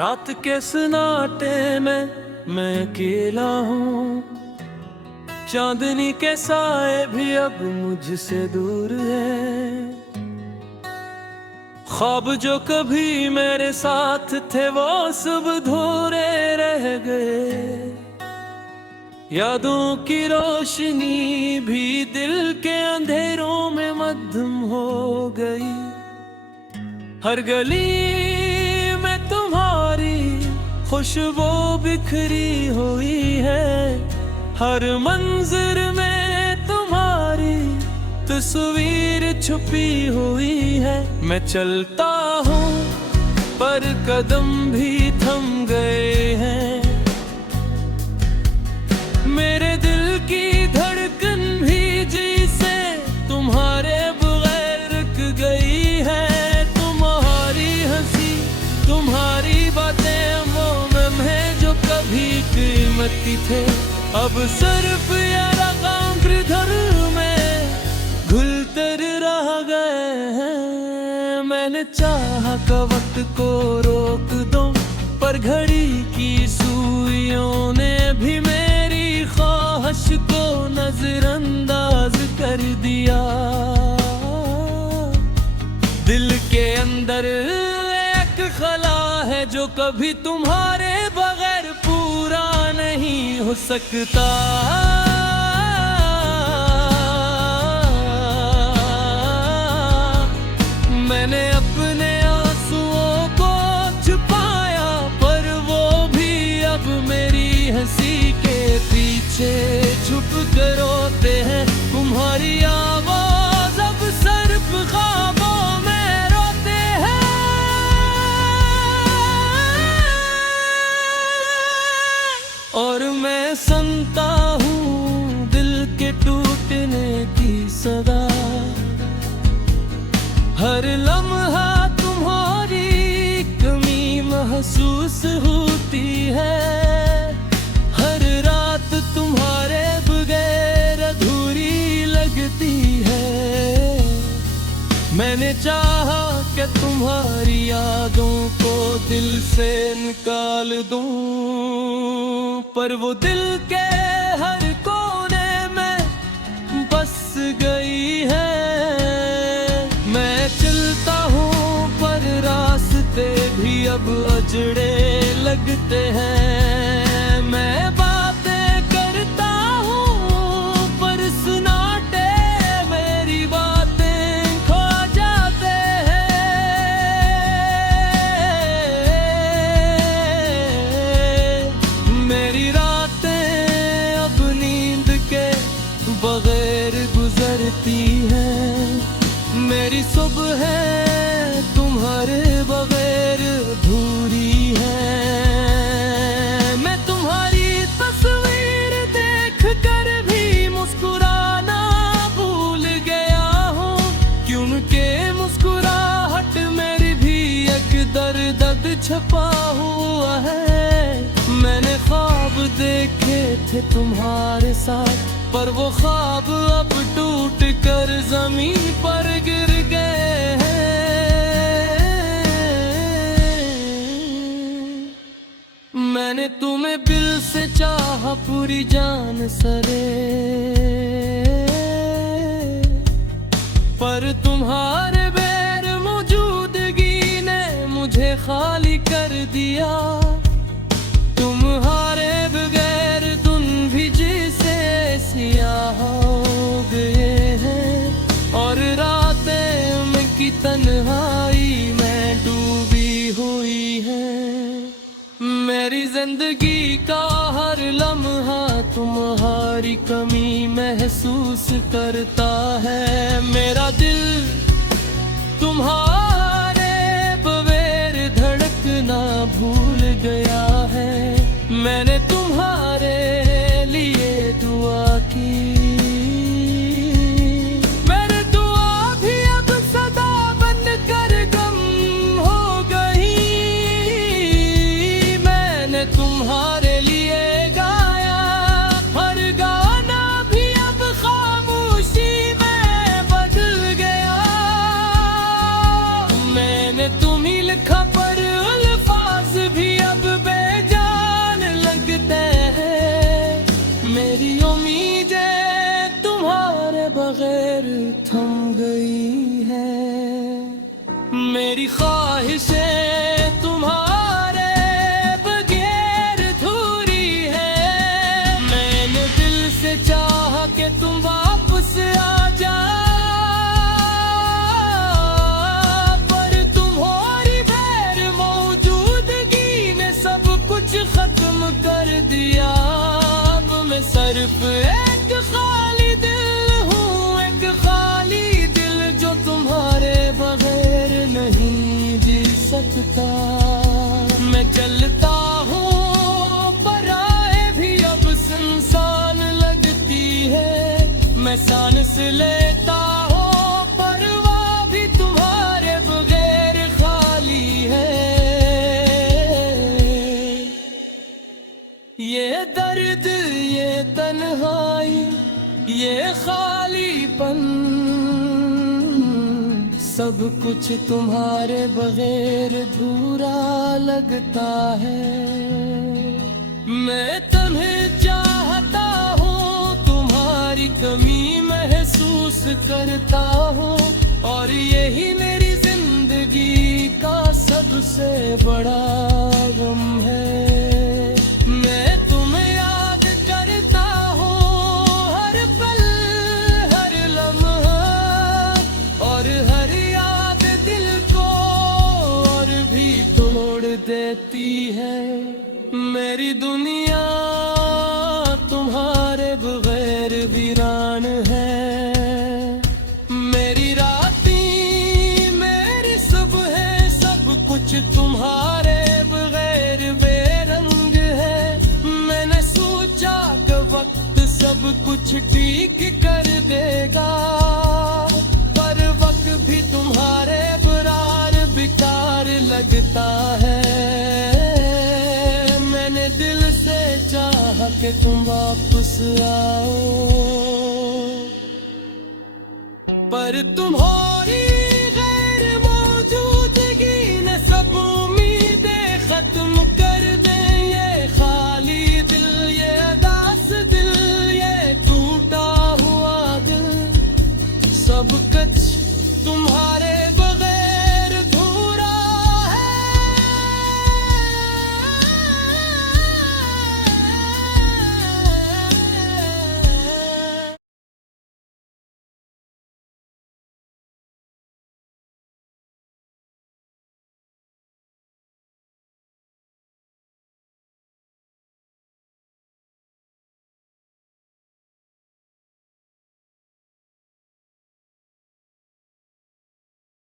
रात के सन्नाटे में मैं अकेला हूँ, चांदनी के साए भी अब मुझसे दूर है। ख्वाब जो कभी मेरे साथ थे वो सब अधूरे रह गए। यादों की रोशनी भी दिल के अंधेरों में मद्धम हो गई। हर गली में तुम्हारी खुशबू बिखरी हुई है, हर मंजर में तुम्हारी तस्वीर छुपी हुई है। मैं चलता हूँ पर कदम भी थम गए हैं। मेरे दिल की धड़कन भी जी से तुम्हारे बगैर रुक गई है। तुम्हारी हंसी, तुम्हारी बातें, वो लम्हे जो कभी कीमती थे, अब सिर्फ ये रकम किधर में घुलकर रह गए हैं। मैंने चाहा कि वक्त को रोक दूं, पर घड़ी की सुइयों ने भी मेरी ख्वाहिश को नजरअंदाज कर दिया। दिल के अंदर एक खला है जो कभी तुम्हारे बगैर पूरा नहीं हो सकता। मैंने अपने आंसुओं को छुपाया, पर वो भी अब मेरी हंसी के पीछे छुप कर रोते हैं। तुम्हारी आवाज अब सिर्फ ख्वाबों में रोते हैं। और मैं सुनता हूँ दिल के टूटने की सदा। हर लम्हा तुम्हारी कमी महसूस होती है। हर रात तुम्हारे बगैर अधूरी लगती है। मैंने चाहा कि तुम्हारी यादों को दिल से निकाल दूं, पर वो दिल के हर कोने में बस गई है। मैं चलता हूँ पर रास्ते भी अब अजड़े लगते हैं। मैं बातें करता हूँ पर सन्नाटे मेरी बातें खो जाते हैं। मेरी रातें अब नींद के बगैर गुजरती हैं। मेरी सुबह तुम्हारे बगैर अधूरी है। मैं तुम्हारी तस्वीर देख कर भी मुस्कुराना भूल गया हूँ, क्योंकि मुस्कुराहट मेरी भी एक दर्द छपा हुआ है। मैंने ख्वाब देखे थे तुम्हारे साथ, पर वो ख्वाब अब टूट कर जमीन पर गिर गए हैं। मैंने तुम्हें दिल से चाहा पूरी जान सरे, पर तुम्हारे बेर मौजूदगी ने मुझे खाली कर दिया। तुम्हारे बगैर धुन भी जैसे सियाह हो गए हैं, और रातें में की तन्हाई में डूबी हुई है। मेरी जिंदगी का हर लम्हा तुम्हारी कमी महसूस करता है। मेरा दिल तुम्हारे बगैर धड़कना भूल गया है। मैंने तुम्हारे लिए दुआ की, मेरी दुआ भी अब सदा बनकर गम हो गई। मैंने तुम्हारे लिए गाया हर गाना भी अब खामोशी में बदल गया। मैंने तुम्हीं लिखा पर अल्फाज भी बगैर थम गई है। मेरी ख्वाहिशें तुम्हारे बगैर अधूरी है। मैंने दिल से चाहा कि तुम वापस आ जाओ, पर तुम्हारी गैर मौजूदगी ने सब कुछ खत्म कर दिया। अब मैं सिर्फ एक खाली दिल हूँ, एक खाली दिल जो तुम्हारे बगैर नहीं जी सकता। मैं चलता हूँ पर आए भी अब सुनसान लगती है। मैं सांस लेता हूँ पर वो भी तुम्हारे बगैर खाली है। ये दर्द, ये तन्हाई, ये खालीपन, सब कुछ तुम्हारे बगैर अधूरा लगता है। मैं तुम्हें चाहता हूँ, तुम्हारी कमी महसूस करता हूँ, और यही मेरी जिंदगी का सबसे बड़ा गम है। मैं तुम्हें याद करता हूँ हर पल, हर लम्हा, और हर याद दिल को और भी तोड़ देती है। मेरी दुनिया तुम्हारे बगैर वीरान है। मेरी रातें, मेरी सुबह, सब कुछ तुम्हारे बगैर बेरंग है। मैंने सोचा कि वक्त सब कुछ ठीक कर देगा, पर वक्त भी तुम्हारे बराबर बेकार लगता है। मैंने दिल से चाहा कि तुम वापस आओ, पर तुम्हारी गैर मौजूदगी ने सब उम्मीदें खत्म कर दे। ये खाली दिल, ये उदास दिल, ये टूटा हुआ दिल, सब